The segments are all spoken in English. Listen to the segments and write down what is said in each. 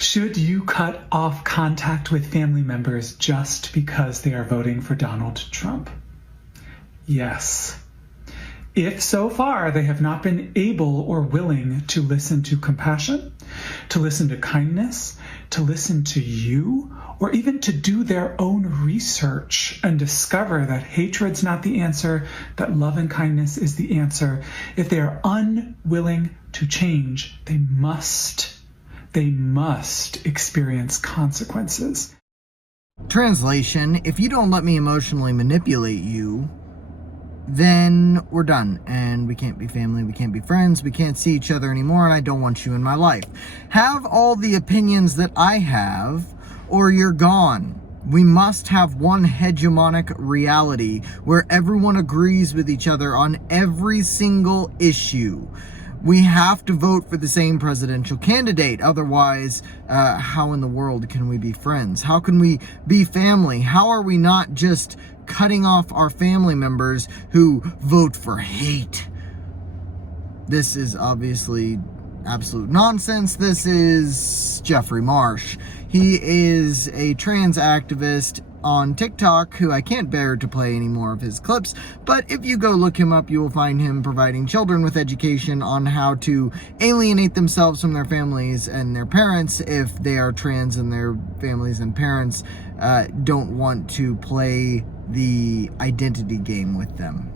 Should you cut off contact with family members just because they are voting for Donald Trump? Yes. If so far they have not been able or willing to listen to compassion, to listen to kindness, to listen to you, or even to do their own research and discover that hatred's not the answer, that love and kindness is the answer. If they are unwilling to change, they must experience consequences. Translation: if you don't let me emotionally manipulate you, then we're done, and we can't be family, we can't be friends, we can't see each other anymore, and I don't want you in my life. Have all the opinions that I have, or you're gone. We must have one hegemonic reality where everyone agrees with each other on every single issue. We have to vote for the same presidential candidate. Otherwise, how in the world can we be friends? How can we be family? How are we not just cutting off our family members who vote for hate? This is obviously absolute nonsense. This is Jeffrey Marsh. He is a trans activist on TikTok who I can't bear to play any more of his clips, but if you go look him up, you will find him providing children with education on how to alienate themselves from their families and their parents if they are trans and their families and parents don't want to play the identity game with them.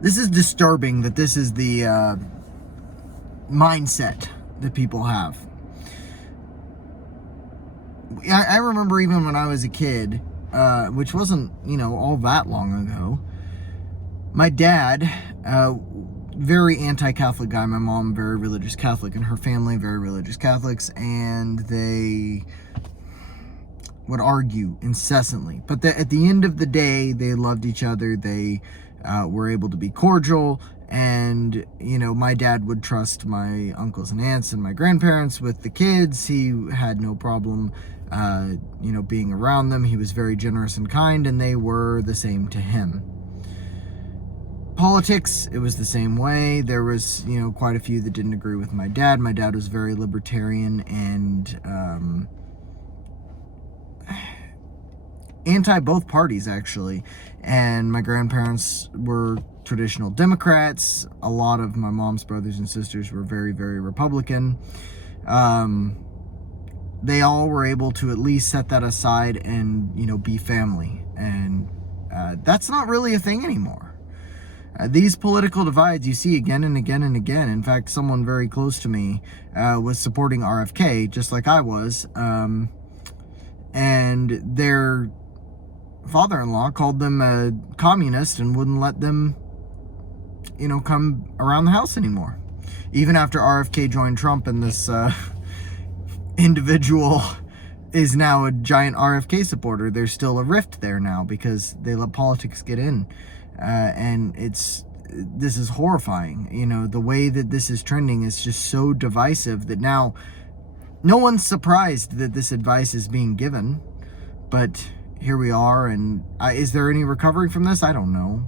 This is disturbing that this is the mindset that people have. I remember even when I was a kid, which wasn't, all that long ago, my dad, very anti-Catholic guy, my mom, very religious Catholic, and her family, very religious Catholics, and they would argue incessantly. But at the end of the day, they loved each other, they were able to be cordial, and, my dad would trust my uncles and aunts and my grandparents with the kids. He had no problem being around them. He was very generous and kind, and they were the same to him. Politics, it was the same way. There was, quite a few that didn't agree with my dad. My dad was very libertarian and anti both parties, actually. And my grandparents were traditional Democrats. A lot of my mom's brothers and sisters were very, very Republican. They all were able to at least set that aside and, be family. And that's not really a thing anymore. These political divides you see again and again and again. In fact, someone very close to me was supporting RFK, just like I was. And their father-in-law called them a communist and wouldn't let them, come around the house anymore. Even after RFK joined Trump and this individual is now a giant RFK supporter, there's still a rift there now because they let politics get in. And this is horrifying. The way that this is trending is just so divisive that now no one's surprised that this advice is being given. But here we are, and is there any recovery from this? I don't know.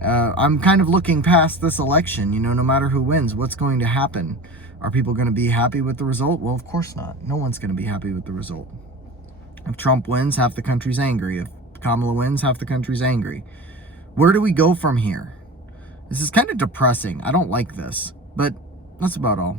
I'm kind of looking past this election. No matter who wins, what's going to happen? Are people going to be happy with the result? Well, of course not. No one's going to be happy with the result. If Trump wins, half the country's angry. If Kamala wins, half the country's angry. Where do we go from here? This is kind of depressing. I don't like this, but that's about all.